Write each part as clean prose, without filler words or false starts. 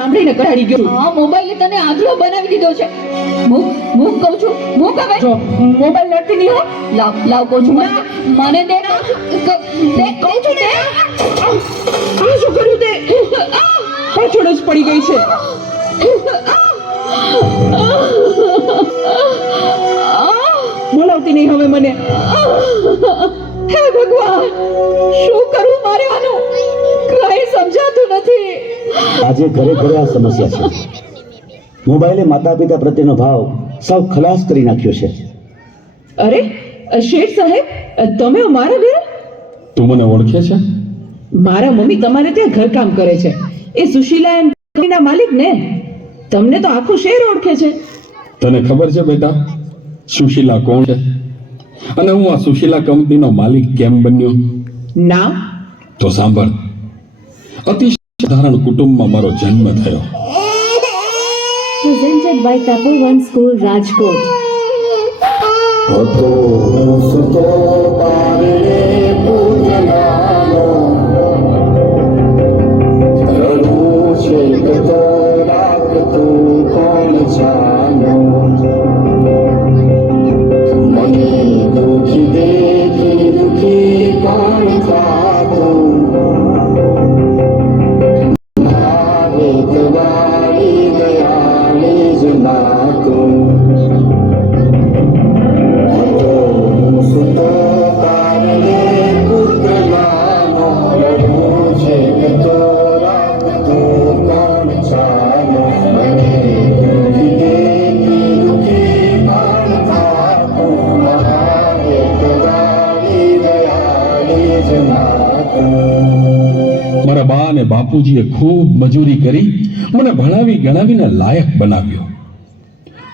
સાંભળીને કઢાડી ગયો. આ મોબાઈલે તને આંધળો બનાવી દીધો છે. મૂક કહું છું, મૂક હવે. જો મોબાઈલ લડતી નહીં હો. લાવ કહું છું, મને દે કહું છું, દે કહું છું, દે. આ શું કર્યું તે? પાછળ જ પડી ગઈ છે. બોલાવતી નહીં હવે મને. હે ભગવાન, શું કરું મારે આનું? કઈ સમજાતું નથી. આજે ઘરે ઘરે આ સમસ્યા છે. મોબાઈલે માતા પિતા પ્રત્યેનો ભાવ સાવ ખલાસ કરી નાખ્યો છે. અરે શેઠ સાહેબ, તમે મારા ઘરે? તું મને ઓળખે છે? મારા મમ્મી તમારે ત્યાં ઘરકામ કરે છે. એ સુશીલા એન્ડ કંપનીના માલિક ને. તમને તો આખું શહેર ઓળખે છે. તને ખબર છે બેટા સુશીલા કોણ છે અને હું આ સુશીલા કંપનીનો માલિક કેમ બન્યો? ના. તો સાંભળ. અતિ સાધારણ કુટુંબમાં મારો જન્મ થયો. Presented by Tapovan School, Rajkot. હતો સુતો પારણે પૂજનાનો, રડું છે તો રાખતું કોણ જાનો, મને દુખી દેખી દુખી કોણ થાતું, મારે તમારી દયાળી જ નાતું. સુતો પારણે પૂજનાનો, રડું છે તો રાખતું કોણ જાનો, મને દુખી દેખી દુખી કોણ થાતું, મારે તમારી દયાળી જ નાતું. મારા બા અને બાપુજીએ ખૂબ મજૂરી કરી મને ભણાવી ગણાવીને લાયક બનાવ્યો.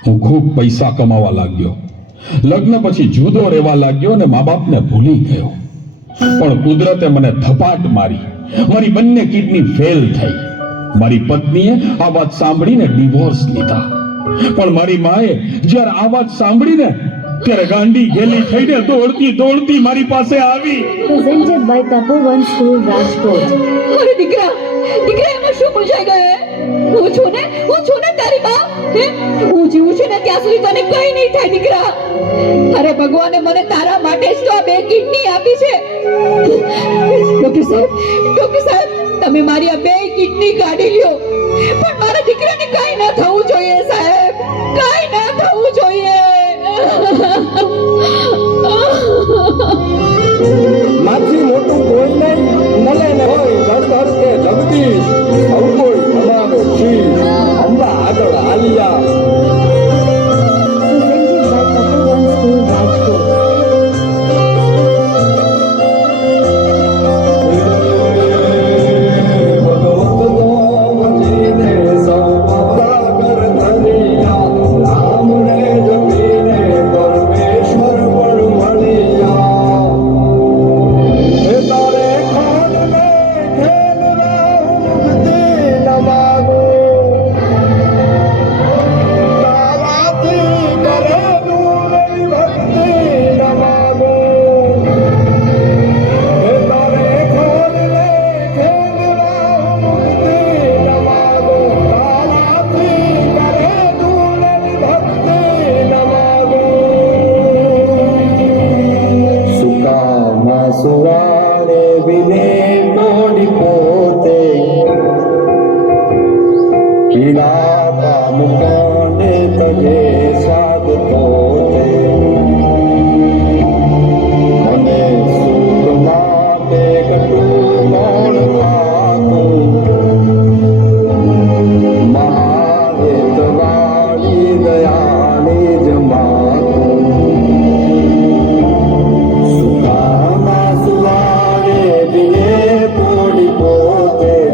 હું ખૂબ પૈસા કમાવા લાગ્યો. લગ્ન પછી જુદો રહેવા લાગ્યો અને મા બાપને ભૂલી ગયો. પણ કુદરતે મને થપાટ મારી. મારી બંને કિડની ફેલ થઈ. મારી પત્નીએ આ વાત સાંભળીને ડિવોર્સ લીધા. પણ મારી માએ જ્યારે આ વાત સાંભળીને ત્યારે ગાંડી ગેલી થઈને દોડતી દોડતી મારી પાસે આવી. Presented by Tapovan School, Rajkot. અરે દીકરા, એમાં શું મૂંઝાઈ ગયો? હું છું ને તારી બા. હું જીવું છું ને ત્યાં સુધી તને કઈ નહીં થાય દીકરા. અરે ભગવાને મને તારા માટે જ તો આ 2 કિડની આપી છે. ડોક્ટર સાહેબ, તમે મારી આ 2 કિડની કાઢી લ્યો. પણ મારા દીકરાને કઈ ન થવું જોઈએ સાહેબ, કઈ ન થવું જોઈએ. માથી મોટું કોઈ નહીં, મળે ને હોય ધડ કે જગદીશ, આવું કોઈ ભણાવે શીશ, અંબા આગળ Alia. Presented by Tapovan School, Rajkot. સુવારે વિને મોડી પોતે, પીડા પામ કોને તજે સાદ પોતે, મને સુખ માટે કટું કોણ ખાતું, મારે તમારી દયાળી જ માતું.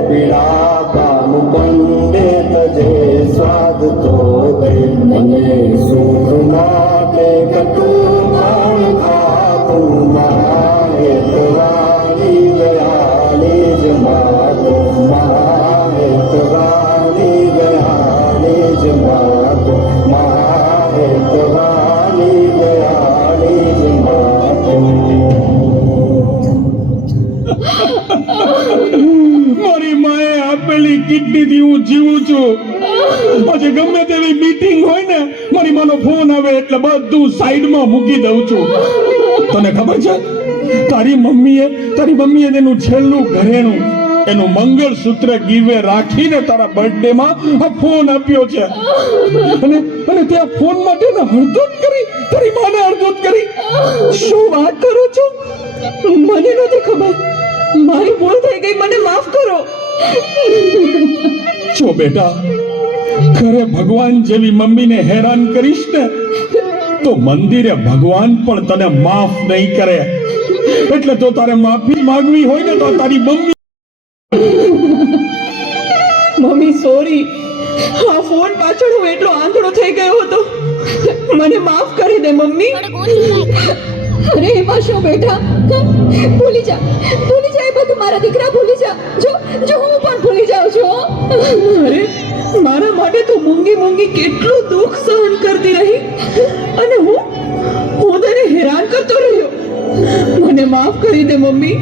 પીડા પામ બંને તજે સ્વાદ તો મને છું. પછી ગમે તેવી મીટિંગ હોય ને મારી માનો ફોન આવે એટલે બધું સાઈડમાં મૂકી દઉં છું. તને ખબર છે તારી મમ્મીએ તેનું છેલ્લું ઘરેણું એનું મંગળસૂત્ર ગીરવે રાખીને તારા બર્થડે માં આ ફોન આપ્યો છે. અને તે આ ફોન માટે હળદૂત કરી તારી માને હળદૂત કરી. શું વાત કરો છો? મને નથી ખબર. મારી ભૂલ થઈ ગઈ, મને માફ કરો. જો બેટા, ઘરે ભગવાન જેવી મમ્મીને હેરાન કરીશ ને તો મંદિરે ભગવાન પણ તને માફ નહીં કરે. એટલે તો તારે માફી માંગવી હોય ને તો તારી મમ્મી. મમ્મી સોરી, આ ફોન પાછળ હું એટલો આંધળો થઈ ગયો હતો. મને માફ કરી દે મમ્મી. અરે એમાં શું બેટા, ભૂલી જા એ બધું. મારા દીકરા ભૂલી જા. જો હું પણ ભૂલી જાઉં છું. અરે મારા માટે તો મૂંગી કેટલું દુઃખ સહન કરતી રહી અને હું તને હેરાન કરતો રહ્યો. મને માફ કરી દે મમ્મી.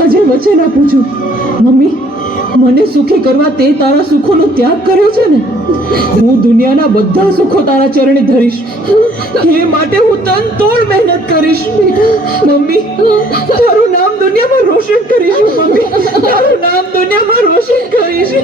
આજે વચન આપું છું મમ્મી, મને સુખી કરવા તે તારા સુખોનો ત્યાગ કર્યો છે ને, હું દુનિયાના બધા સુખો તારા ચરણે ધરીશ. એ માટે હું તન તોડ મહેનત કરીશ. મમ્મી, તારું નામ દુનિયામાં રોશન કરીશ. મમ્મી, તારું નામ દુનિયામાં રોશન કરીશ.